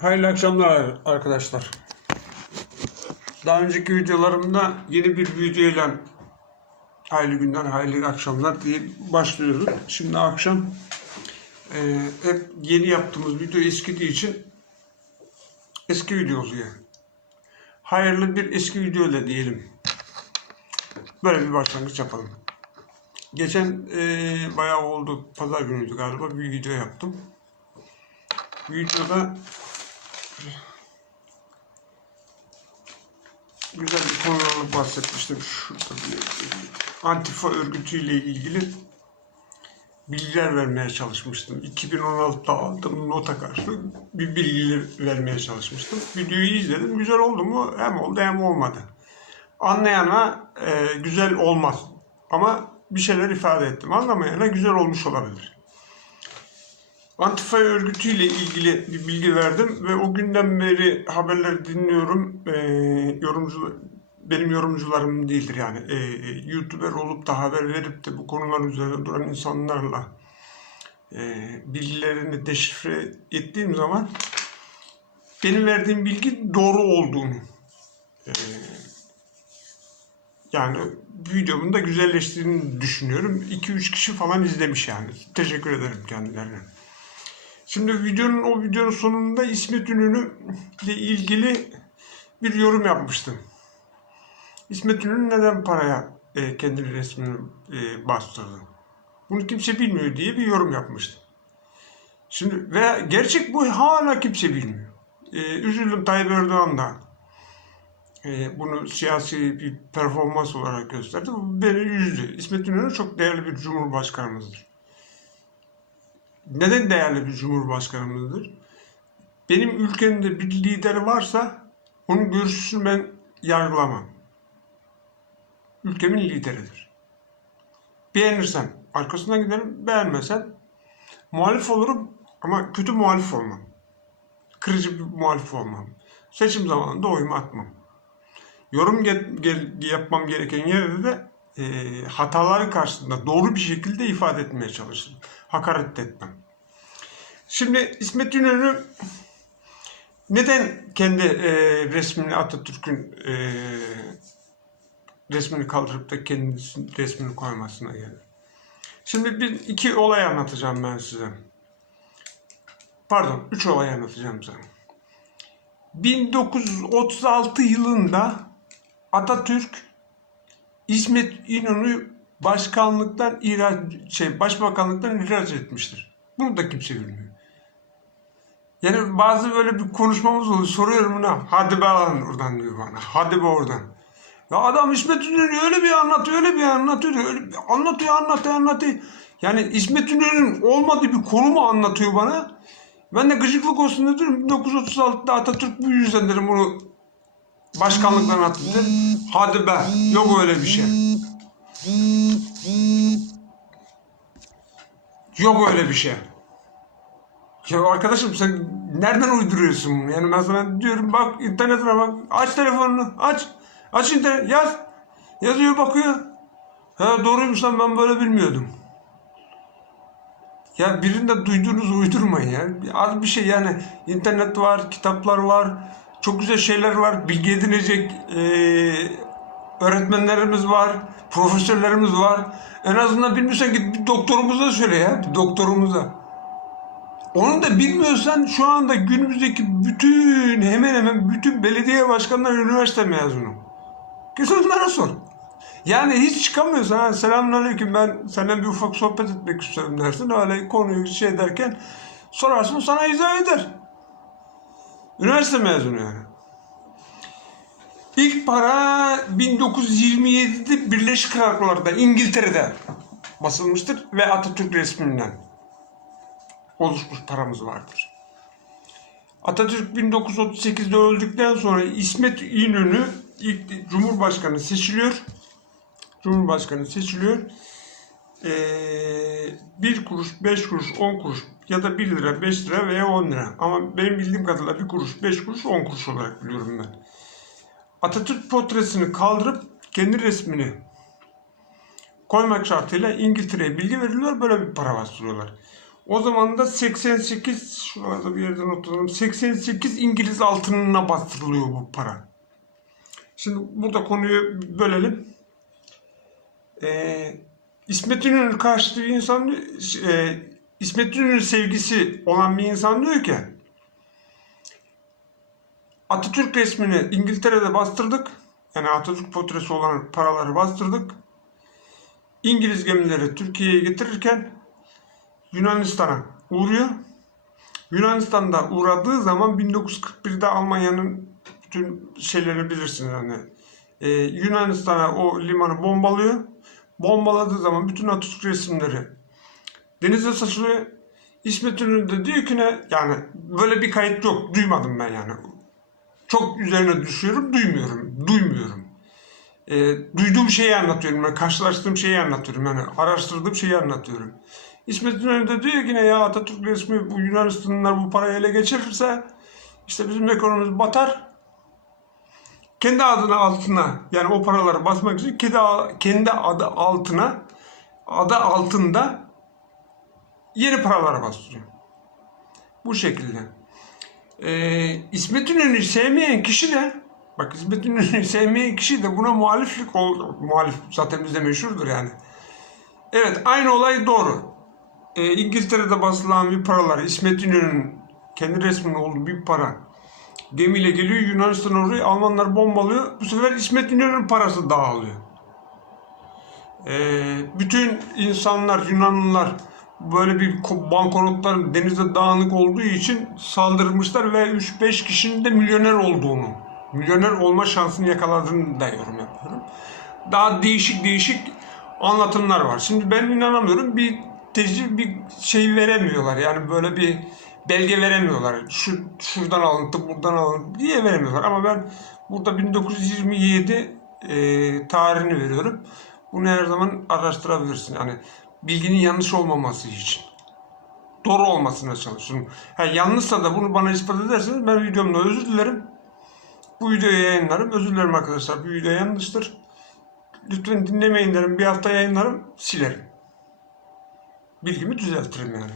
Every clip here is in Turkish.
Hayırlı akşamlar arkadaşlar. Daha önceki videolarımda yeni bir videoyla hayırlı günler, hayırlı akşamlar diye başlıyorduk. Şimdi akşam e, hep yeni yaptığımız video eskidiği için eski video oluyor. Hayırlı bir eski video ile diyelim. Böyle bir başlangıç yapalım. Geçen e, bayağı oldu, pazar günüydü galiba bir video yaptım. Videoda güzel bir konularla bahsetmiştim. Şurada bir Antifa örgütüyle ilgili bilgiler vermeye çalışmıştım. 2016'da aldığım nota karşı bir bilgiler vermeye çalışmıştım. Videoyu izledim. Güzel oldu mu? Hem oldu hem olmadı. Anlayana e, güzel olmaz. Ama bir şeyler ifade ettim. Anlamayana güzel olmuş olabilir. Antifa örgütüyle ilgili bir bilgi verdim ve o günden beri haberleri dinliyorum. Ee, yorumcu benim yorumcularım değildir yani. Ee, YouTuber olup da haber verip de bu konular üzerinde duran insanlarla e, bilgilerini deşifre ettiğim zaman benim verdiğim bilgi doğru olduğunu e, yani videomun da güzelleştiğini düşünüyorum. 2-3 kişi falan izlemiş yani. Teşekkür ederim kendilerine. Şimdi videonun o videonun sonunda İsmet İnönü ile ilgili bir yorum yapmıştım. İsmet İnönü neden paraya e, kendi resmini e, bastırdı? Bunu kimse bilmiyor diye bir yorum yapmıştım. Şimdi ve gerçek bu hala kimse bilmiyor. E, üzüldüm Tayyip Erdoğan da e, bunu siyasi bir performans olarak gösterdi. Bu beni üzdü. İsmet İnönü çok değerli bir cumhurbaşkanımızdır neden değerli bir cumhurbaşkanımızdır? Benim ülkemde bir lider varsa onun görüşünü ben yargılamam. Ülkemin lideridir. Beğenirsem arkasından giderim, beğenmesem muhalif olurum ama kötü muhalif olmam. Kırıcı bir muhalif olmam. Seçim zamanında oyumu atmam. Yorum ge- ge- yapmam gereken yerde de e, hataları karşısında doğru bir şekilde ifade etmeye çalışırım. Hakaret etmem. Şimdi İsmet İnönü neden kendi e, resmini Atatürk'ün e, resmini kaldırıp da kendi resmini koymasına gelir? Şimdi bir iki olay anlatacağım ben size. Pardon, üç olay anlatacağım sana. 1936 yılında Atatürk İsmet İnönü başkanlıktan ihraç şey başbakanlıktan ihraç etmiştir. Bunu da kimse bilmiyor. Yani bazı böyle bir konuşmamız oluyor. Soruyorum buna. Hadi be lan oradan diyor bana. Hadi be oradan. Ya adam İsmet İnönü öyle bir anlatıyor, öyle bir anlatıyor, öyle bir anlatıyor, anlatıyor, anlatıyor. Yani İsmet İnönü'nün olmadığı bir konu mu anlatıyor bana? Ben de gıcıklık olsun dedim. 1936'da Atatürk bu yüzden dedim bunu başkanlıktan attı. Hadi be. Yok öyle bir şey. Yok öyle bir şey. Ya arkadaşım sen nereden uyduruyorsun bunu? Yani ben sana diyorum bak internetine bak. Aç telefonunu aç. Aç internet yaz. Yazıyor bakıyor. Ha doğruymuş lan ben böyle bilmiyordum. Ya birinde duyduğunuzu uydurmayın ya. Az bir şey yani internet var, kitaplar var. Çok güzel şeyler var. Bilgi edinecek eee, öğretmenlerimiz var. Profesörlerimiz var. En azından bilmiyorsan git bir doktorumuza söyle ya. Bir doktorumuza. Onu da bilmiyorsan şu anda günümüzdeki bütün hemen hemen bütün belediye başkanları üniversite mezunu. Git onlara sor. Yani hiç çıkamıyorsan ha, selamünaleyküm ben senden bir ufak sohbet etmek istiyorum dersin. Öyle konuyu şey derken sorarsın sana izah eder. Üniversite mezunu yani. İlk para 1927'de Birleşik Krallıklar'da İngiltere'de basılmıştır ve Atatürk resminden oluşmuş paramız vardır. Atatürk 1938'de öldükten sonra İsmet İnönü ilk Cumhurbaşkanı seçiliyor. Cumhurbaşkanı seçiliyor. Ee, bir kuruş, beş kuruş, on kuruş ya da bir lira, beş lira veya on lira. Ama benim bildiğim kadarıyla bir kuruş, beş kuruş, on kuruş olarak biliyorum ben. Atatürk portresini kaldırıp kendi resmini koymak şartıyla İngiltere'ye bilgi veriliyor. Böyle bir para bastırıyorlar. O zaman da 88 şurada bir yerden not alalım. 88 İngiliz altınına bastırılıyor bu para. Şimdi burada konuyu bölelim. Ee, İsmet İnönü karşıtı bir insan e, İsmet İnönü sevgisi olan bir insan diyor ki Atatürk resmini İngiltere'de bastırdık. Yani Atatürk portresi olan paraları bastırdık. İngiliz gemileri Türkiye'ye getirirken Yunanistan'a uğruyor. Yunanistan'da uğradığı zaman 1941'de Almanya'nın bütün şeyleri bilirsiniz hani. Ee, Yunanistan'a o limanı bombalıyor. Bombaladığı zaman bütün Atatürk resimleri denize saçılıyor. İsmet İnönü de diyor ki ne yani böyle bir kayıt yok duymadım ben yani. Çok üzerine düşüyorum duymuyorum duymuyorum. Ee, duyduğum şeyi anlatıyorum ben karşılaştığım şeyi anlatıyorum yani araştırdığım şeyi anlatıyorum. İsmet İnönü de diyor ki ne ya Atatürk resmi bu Yunanistanlılar bu parayı ele geçirirse işte bizim ekonomimiz batar. Kendi adına altına yani o paraları basmak için kendi, kendi adı altına adı altında yeni paralara bastırıyor. Bu şekilde. Ee, İsmet İnönü'yü sevmeyen kişi de bak İsmet İnönü'yü sevmeyen kişi de buna muhaliflik oldu. Muhalif zaten bizde meşhurdur yani. Evet aynı olay doğru. Ee, İngiltere'de basılan bir paralar İsmet İnönü'nün kendi resminin olduğu bir para gemiyle geliyor Yunanistan orayı Almanlar bombalıyor. Bu sefer İsmet İnönü'nün parası dağılıyor. Ee, bütün insanlar Yunanlılar böyle bir ko- banknotlar denizde dağınık olduğu için saldırmışlar ve 3-5 kişinin de milyoner olduğunu, milyoner olma şansını yakaladığını da yorum yapıyorum. Daha değişik değişik anlatımlar var. Şimdi ben inanamıyorum bir tecrübe bir şey veremiyorlar. Yani böyle bir belge veremiyorlar. Şu şuradan alıntı, buradan alıntı diye veremiyorlar. Ama ben burada 1927 e, tarihini veriyorum. Bunu her zaman araştırabilirsin. Yani bilginin yanlış olmaması için. Doğru olmasına çalışıyorum. Ha, yanlışsa da bunu bana ispat ederseniz ben videomda özür dilerim. Bu videoyu yayınlarım. Özür dilerim arkadaşlar. Bu video yanlıştır. Lütfen dinlemeyin derim. Bir hafta yayınlarım. Silerim. Bilgimi düzeltirim yani.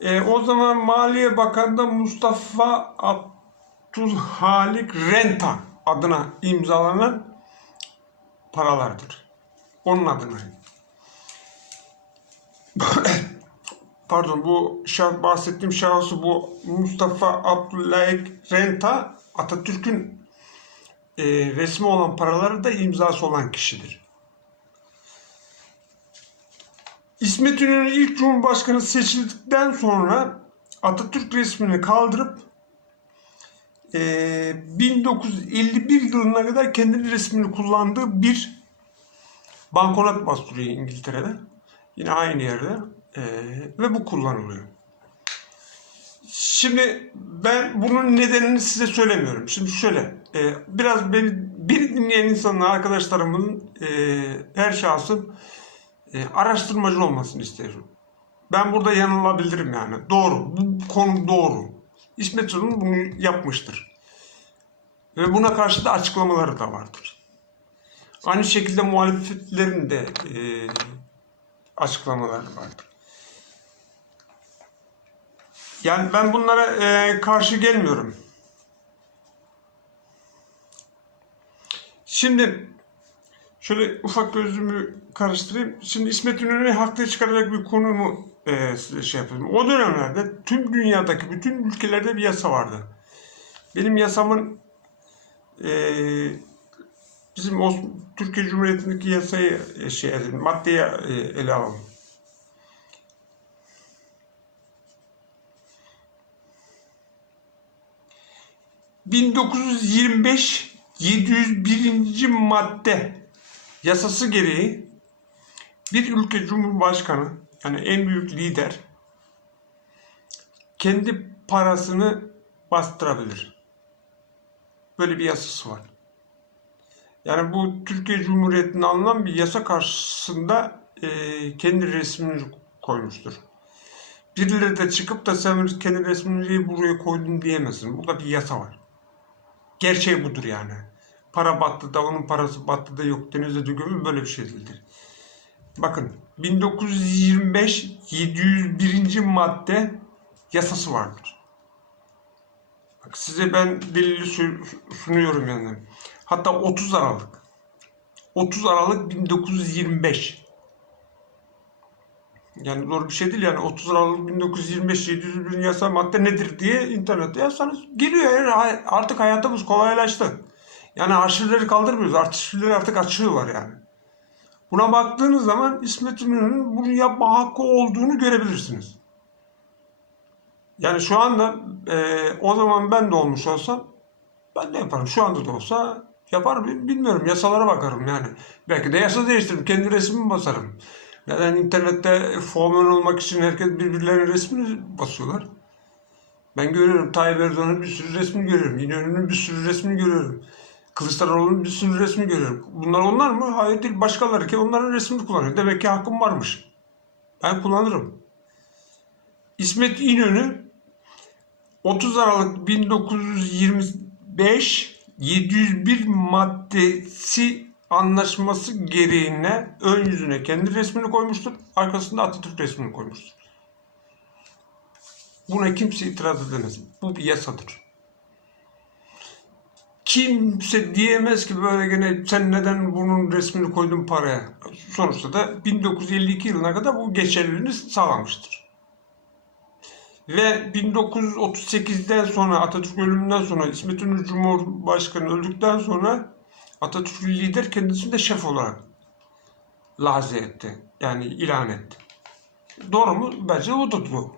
E, o zaman Maliye Bakanı da Mustafa Abdülhalik Renta adına imzalanan paralardır. Onun adına. Pardon bu şah, bahsettiğim şahsı bu Mustafa Abdülhalik Renta Atatürk'ün e, resmi olan paraları da imzası olan kişidir. İsmet İnönü ilk Cumhurbaşkanı seçildikten sonra Atatürk resmini kaldırıp e, 1951 yılına kadar kendi resmini kullandığı bir banknot bastırıyor İngiltere'de. Yine aynı yerde. E, ve bu kullanılıyor. Şimdi ben bunun nedenini size söylemiyorum. Şimdi şöyle, e, biraz beni, beni dinleyen insanlar, arkadaşlarımın, e, her şahsın e, araştırmacı olmasını isterim. Ben burada yanılabilirim yani. Doğru. Bu konu doğru. İsmet İnönü bunu yapmıştır. Ve buna karşı da açıklamaları da vardır. Aynı şekilde muhalefetlerin de e, açıklamaları vardır. Yani ben bunlara e, karşı gelmiyorum. Şimdi şöyle ufak gözümü karıştırayım. Şimdi İsmet İnönü'yü haklı çıkaracak bir konumu e, size şey yapayım. O dönemlerde tüm dünyadaki bütün ülkelerde bir yasa vardı. Benim yasamın e, bizim Türkiye Cumhuriyeti'ndeki yasayı e, şey edelim, maddeye e, ele alalım. ...1925 701. madde yasası gereği bir ülke cumhurbaşkanı yani en büyük lider kendi parasını bastırabilir. Böyle bir yasası var. Yani bu Türkiye Cumhuriyeti'nin alınan bir yasa karşısında e, kendi resmini koymuştur. Birileri de çıkıp da sen kendi resmini buraya koydun diyemezsin. Burada bir yasa var. Gerçeği budur yani. Para battı da onun parası battı da yok denizde de gömün böyle bir şey değildir. Bakın 1925 701. madde yasası vardır. Bak size ben delili sunuyorum yani. Hatta 30 Aralık. 30 Aralık 1925. Yani zor bir şey değil yani 30 Aralık 1925 701 yasa madde nedir diye internette yazsanız geliyor. Yani artık hayatımız kolaylaştı. Yani arşivleri kaldırmıyoruz. Arşivleri artık açıyorlar yani. Buna baktığınız zaman İsmet İnönü'nün bunu yapma hakkı olduğunu görebilirsiniz. Yani şu anda e, o zaman ben de olmuş olsam ben de yaparım. Şu anda da olsa yaparım. Bilmiyorum. Yasalara bakarım yani. Belki de yasa değiştiririm. Kendi resmimi basarım. Neden internette fenomen olmak için herkes birbirlerinin resmini basıyorlar. Ben görüyorum. Tayyip Erdoğan'ın bir sürü resmini görüyorum. İnönü'nün bir sürü resmini görüyorum. Kılıçdaroğlu'nun bir sürü resmi görüyorum. Bunlar onlar mı? Hayır değil. Başkaları ki onların resmini kullanıyor. Demek ki hakkım varmış. Ben kullanırım. İsmet İnönü 30 Aralık 1925 701 maddesi anlaşması gereğine ön yüzüne kendi resmini koymuştur. Arkasında Atatürk resmini koymuştur. Buna kimse itiraz edemez. Bu bir yasadır. Kimse diyemez ki böyle gene sen neden bunun resmini koydun paraya. Sonuçta da 1952 yılına kadar bu geçerliliğini sağlamıştır. Ve 1938'den sonra Atatürk ölümünden sonra İsmet İnönü Cumhurbaşkanı öldükten sonra Atatürk lider kendisini de şef olarak laze etti. Yani ilan etti. Doğru mu? Bence o da doğru.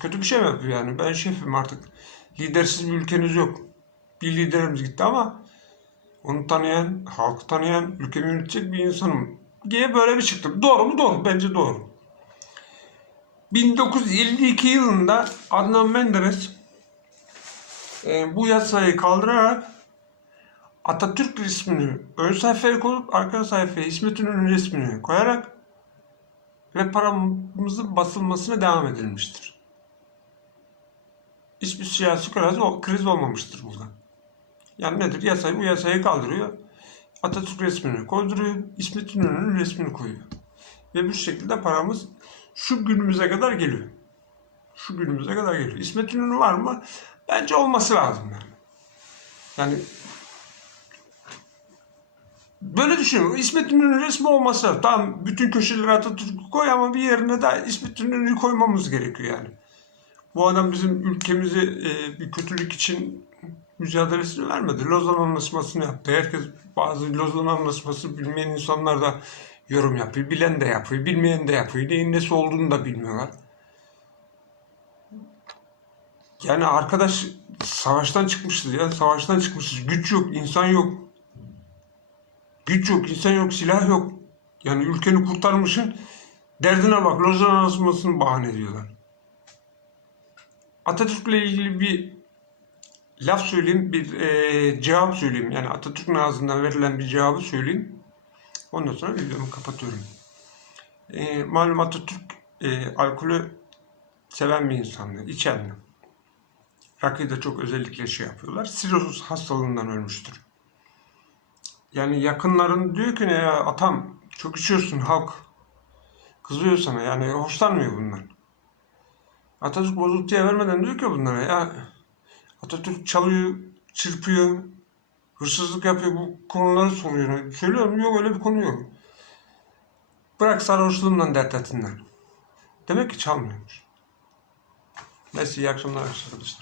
Kötü bir şey mi yapıyor yani? Ben şefim artık. Lidersiz bir ülkeniz yok. Bir liderimiz gitti ama onu tanıyan, halkı tanıyan, ülkemi yönetecek bir insanım diye böyle bir çıktım. Doğru mu? Doğru. Bence doğru. 1952 yılında Adnan Menderes e, bu yasayı kaldırarak Atatürk resmini ön sayfaya koyup arka sayfaya İsmet İnönü resmini koyarak ve paramızın basılmasına devam edilmiştir. Hiçbir siyasi kriz, kriz olmamıştır burada. Yani nedir? Yasayı bu yasayı kaldırıyor. Atatürk resmini koyduruyor. İsmet İnönü'nün resmini koyuyor. Ve bu şekilde paramız şu günümüze kadar geliyor. Şu günümüze kadar geliyor. İsmet İnönü var mı? Bence olması lazım yani. Yani böyle düşünüyorum. İsmet İnönü resmi olması. Tamam bütün köşelere Atatürk'ü koy ama bir yerine de İsmet İnönü'yü koymamız gerekiyor yani. Bu adam bizim ülkemizi e, bir kötülük için mücadelesini vermedi. Lozan Anlaşması'nı yaptı. Herkes bazı Lozan Anlaşması bilmeyen insanlar da yorum yapıyor. Bilen de yapıyor, bilmeyen de yapıyor. Neyin nesi olduğunu da bilmiyorlar. Yani arkadaş savaştan çıkmışız ya. Savaştan çıkmışız. Güç yok, insan yok. Güç yok, insan yok, silah yok. Yani ülkeni kurtarmışsın. Derdine bak. Lozan Anlaşması'nı bahane ediyorlar. Atatürk'le ilgili bir laf söyleyeyim, bir e, cevap söyleyeyim. Yani Atatürk'ün ağzından verilen bir cevabı söyleyeyim. Ondan sonra videomu kapatıyorum. E, malum Atatürk e, alkolü seven bir insandı, içen. Rakıyı da çok özellikle şey yapıyorlar. Sirozuz hastalığından ölmüştür. Yani yakınların diyor ki ne ya atam çok içiyorsun halk. Kızıyor sana yani hoşlanmıyor bundan. Atatürk bozuntuya vermeden diyor ki bunlara ya Atatürk çalıyor, çırpıyor, hırsızlık yapıyor bu konuları soruyor. Söylüyorum yok öyle bir konu yok. Bırak sarhoşluğumdan dert etsinler. Demek ki çalmıyormuş. Neyse iyi akşamlar arkadaşlar.